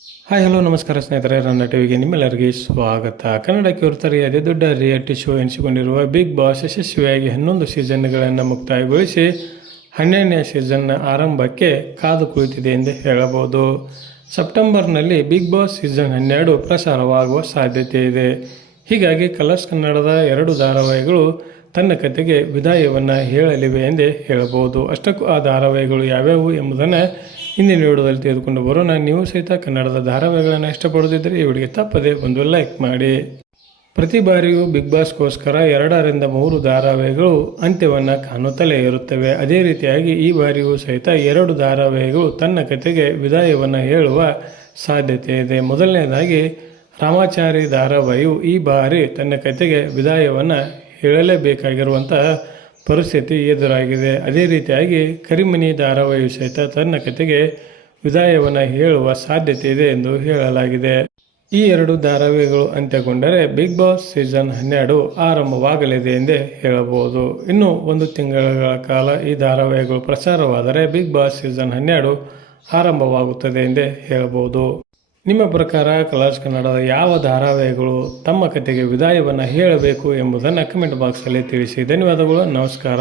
Hi hello ನಮಸ್ಕಾರ ಸ್ನೇಹಿತರೆ, ರನ್ನ ಟಿವಿಗೆ ನಿಮ್ಮೆಲ್ಲರಿಗೆ ಸ್ವಾಗತ. ಕನ್ನಡಕ್ಕೆ ಹೊರತರೆ ಅದೇ ದೊಡ್ಡ ರಿಯಾಲಿಟಿ ಶೋ ಎನಿಸಿಕೊಂಡಿರುವ ಬಿಗ್ ಬಾಸ್ ಯಶಸ್ವಿಯಾಗಿ ಹನ್ನೊಂದು ಸೀಸನ್ಗಳನ್ನು ಮುಕ್ತಾಯಗೊಳಿಸಿ ಹನ್ನೆರಡನೇ ಸೀಸನ್ ಆರಂಭಕ್ಕೆ ಕಾದು ಕುಳಿತಿದೆ ಎಂದು ಹೇಳಬಹುದು. ಸೆಪ್ಟೆಂಬರ್ನಲ್ಲಿ ಬಿಗ್ ಬಾಸ್ ಸೀಸನ್ ಹನ್ನೆರಡು ಪ್ರಸಾರವಾಗುವ ಸಾಧ್ಯತೆ ಇದೆ. ಹೀಗಾಗಿ ಕಲರ್ಸ್ ಕನ್ನಡದ ಎರಡು ಧಾರಾವಾಹಿಗಳು ತನ್ನ ಕತೆಗೆ ವಿದಾಯವನ್ನು ಹೇಳಲಿವೆ ಎಂದೇ ಹೇಳಬಹುದು. ಅಷ್ಟಕ್ಕೂ ಆ ಧಾರಾವಾಹಿಗಳು ಯಾವ್ಯಾವು ಎಂಬುದನ್ನು ಇಂದಿನ ವಿಡಿಯೋದಲ್ಲಿ ತೆಗೆದುಕೊಂಡು ಬರೋಣ. ನೀವು ಸಹಿತ ಕನ್ನಡದ ಧಾರಾವಾಹಿಗಳನ್ನು ಇಷ್ಟಪಡೋದಿದ್ದರೆ ಈ ವಿಡಿಯೋಗೆ ತಪ್ಪದೆ ಒಂದು ಲೈಕ್ ಮಾಡಿ. ಪ್ರತಿ ಬಾರಿಯೂ ಬಿಗ್ ಬಾಸ್ಗೋಸ್ಕರ ಎರಡರಿಂದ ಮೂರು ಧಾರಾವಾಹಿಗಳು ಅಂತ್ಯವನ್ನು ಕಾಣುತ್ತಲೇ ಇರುತ್ತವೆ. ಅದೇ ರೀತಿಯಾಗಿ ಈ ಬಾರಿಯೂ ಸಹಿತ ಎರಡು ಧಾರಾವಾಹಿಗಳು ತನ್ನ ಕತೆಗೆ ವಿದಾಯವನ್ನು ಹೇಳುವ ಸಾಧ್ಯತೆ ಇದೆ. ಮೊದಲನೇದಾಗಿ, ರಾಮಾಚಾರಿ ಧಾರಾವಾಹಿಯು ಈ ಬಾರಿ ತನ್ನ ಕತೆಗೆ ವಿದಾಯವನ್ನು ಹೇಳಲೇಬೇಕಾಗಿರುವಂತಹ ಪರಿಸ್ಥಿತಿ ಎದುರಾಗಿದೆ. ಅದೇ ರೀತಿಯಾಗಿ ಕರಿಮನಿ ಧಾರಾವಾಹಿ ಸಹಿತ ತನ್ನ ಕತೆಗೆ ವಿದಾಯವನ್ನು ಹೇಳುವ ಸಾಧ್ಯತೆ ಇದೆ ಎಂದು ಹೇಳಲಾಗಿದೆ. ಈ ಎರಡು ಧಾರಾವಾಹಿಗಳು ಅಂತ್ಯಗೊಂಡರೆ ಬಿಗ್ ಬಾಸ್ ಸೀಸನ್ ಹನ್ನೆರಡು ಆರಂಭವಾಗಲಿದೆ ಎಂದೇ ಹೇಳಬಹುದು. ಇನ್ನು ಒಂದು ತಿಂಗಳ ಕಾಲ ಈ ಧಾರಾವಾಹಿಗಳು ಪ್ರಸಾರವಾದರೆ ಬಿಗ್ ಬಾಸ್ ಸೀಸನ್ ಹನ್ನೆರಡು ಆರಂಭವಾಗುತ್ತದೆ ಎಂದೇ ಹೇಳಬಹುದು. ನಿಮ್ಮ ಪ್ರಕಾರ ಕಲರ್ಸ್ ಕನ್ನಡದ ಯಾವ ಧಾರಾವಾಹಿಗಳು ತಮ್ಮ ಕತೆಗೆ ವಿದಾಯವನ್ನು ಹೇಳಬೇಕು ಎಂಬುದನ್ನು ಕಮೆಂಟ್ ಬಾಕ್ಸಲ್ಲಿ ತಿಳಿಸಿ. ಧನ್ಯವಾದಗಳು, ನಮಸ್ಕಾರ.